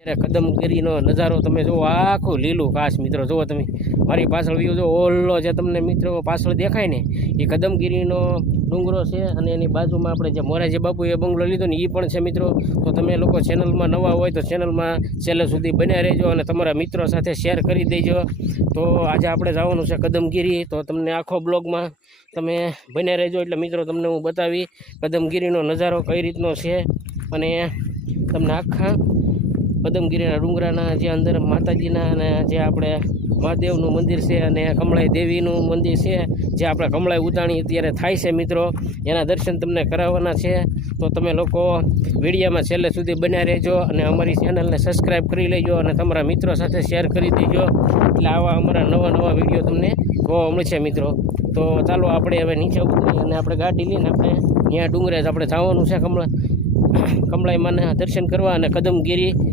ત્યારે કદમગીરીનો નજારો તમે જુઓ, આખું લીલું ઘાસ મિત્રો જુઓ તમે. મારી પાછળ વ્યૂ જો ઓલ્લો જે તમને મિત્રો પાછળ દેખાય ને એ કદમગીરીનો ડુંગરો છે. અને એની બાજુમાં આપણે જે મોરારજી બાપુએ બંગલો લીધો ને એ પણ છે મિત્રો. તો તમે લોકો ચેનલમાં નવા હોય તો ચેનલમાં છેલ્લે સુધી બન્યા રહેજો અને તમારા મિત્રો સાથે શેર કરી દેજો. તો આજે આપણે જવાનું છે કદમગીરી. તો તમને આખો બ્લોગમાં તમે બન્યા રહેજો એટલે મિત્રો તમને હું બતાવી કદમગીરીનો નજારો કઈ રીતનો છે. અને તમને આખા કદમગીરીના ડુંગરાના જે અંદર માતાજીના અને જે આપણે મહાદેવનું મંદિર છે અને કમળાઈ દેવીનું મંદિર છે, જે આપણે કમળાઈ ઉતાણી અત્યારે થાય છે મિત્રો, એના દર્શન તમને કરાવવાના છે. તો તમે લોકો વિડીયોમાં છેલ્લે સુધી બન્યા રહેજો અને અમારી ચેનલને સબસ્ક્રાઈબ કરી લેજો અને તમારા મિત્રો સાથે શેર કરી દેજો. એટલે આવા અમારા નવા વિડીયો તમને જોવા મળશે મિત્રો. તો ચાલો આપણે હવે નીચે ઉતરી અને આપણે ગાડી લઈને આપણે ત્યાં ડુંગરે જ આપણે જવાનું છે કમળાઈ માના દર્શન કરવા અને કદમગીરી